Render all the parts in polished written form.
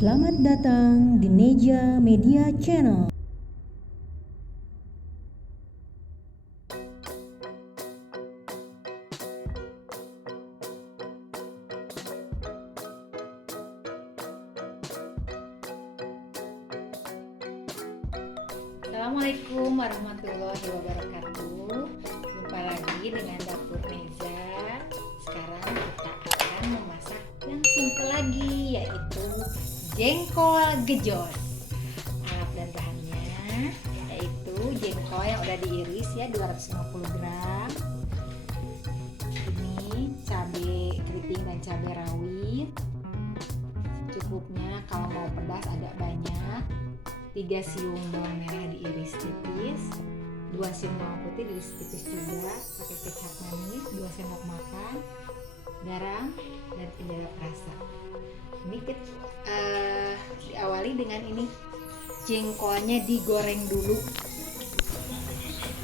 Selamat datang di NEZA Media Channel. Assalamualaikum warahmatullahi wabarakatuh. Jumpa lagi dengan Dapur NEZA. Sekarang kita akan memasak yang simple lagi, yaitu jengkol gejos. Alat dan bahannya yaitu jengkol yang udah diiris ya, 250 gram. Ini cabe keriting dan cabe rawit. Cukupnya, kalau mau pedas agak banyak. 3 siung bawang merah diiris tipis, 2 siung bawang putih diiris tipis juga, pakai kecap manis 2 sendok makan, garam dan penyedap rasa. Ini diawali dengan ini, jengkolnya digoreng dulu.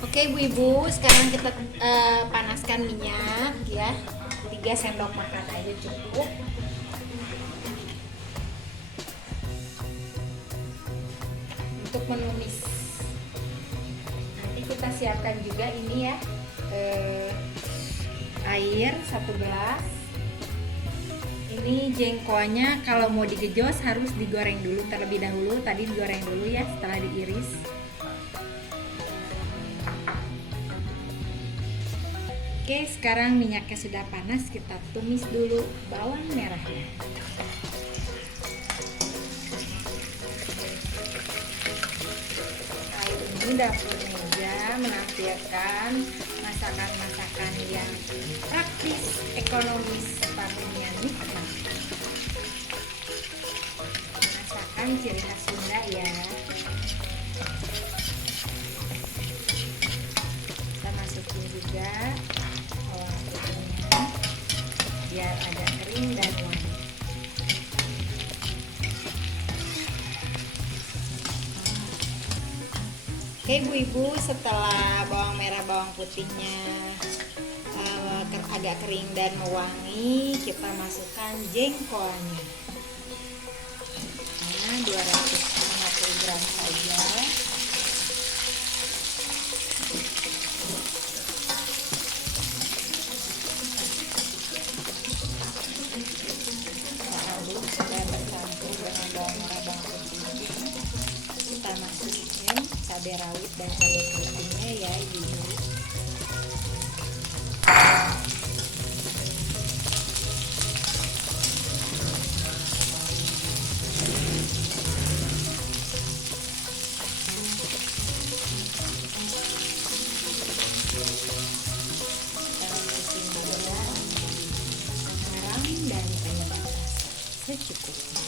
Oke ibu-ibu, sekarang kita panaskan minyak ya, 3 sendok makan aja cukup. Untuk menumis, nanti kita siapkan juga ini ya, air 1 gelas. Ini jengkolnya kalau mau digejos harus digoreng dulu terlebih dahulu. Tadi digoreng dulu ya setelah diiris. Oke, sekarang minyaknya sudah panas, kita tumis dulu bawang merahnya. Ini Dapur NEZA menampilkan masakan-masakan yang praktis, ekonomis, pastinya nikmat. Masakan ciri khas Sunda ya. Kita masukin juga bawang putihnya biar agak kering dan wangi. Oke ibu-ibu, setelah bawang merah bawang putihnya agak kering dan mewangi, kita masukkan jengkolnya. Nah, 250 gram saja. Aduk supaya bercampur dengan bawang merah bawang putih. Kita masukin cabai rawit dan cabai keritingnya ya ibu. Kita masukin juga garam dan penyedap rasa secukupnya.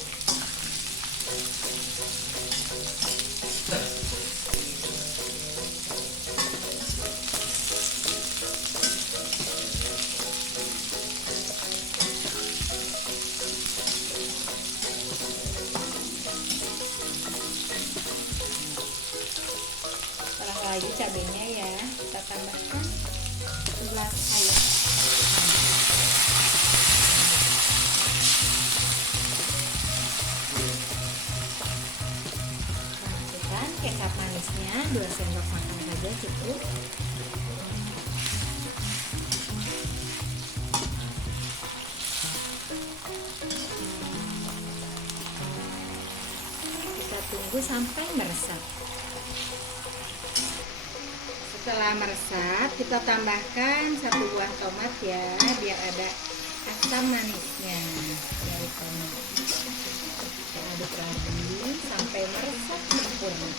Lagi cabenya ya, kita tambahkan 11 air. Masukkan kecap manisnya 2 sendok makan saja cukup. Kita tunggu sampai meresap. Setelah meresap, kita tambahkan 1 buah tomat ya, biar ada asam manisnya dari tomat. Kita aduk lagi sampai meresap sempurna,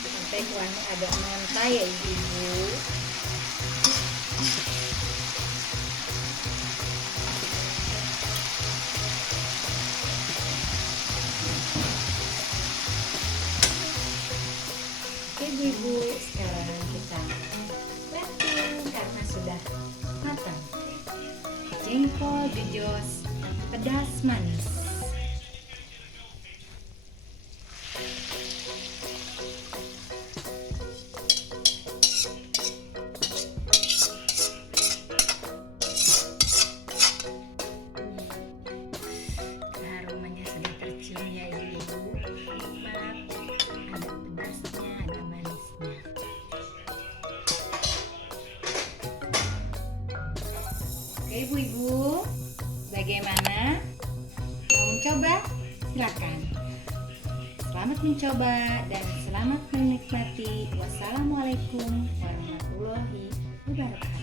sampai kuahnya agak mengental ya ibu. Ibu, sekarang kita plating karena sudah matang. Jengkol gejos pedas manis. ibu-ibu, bagaimana? Mau mencoba? Silakan. Selamat mencoba dan selamat menikmati. Wassalamualaikum warahmatullahi wabarakatuh.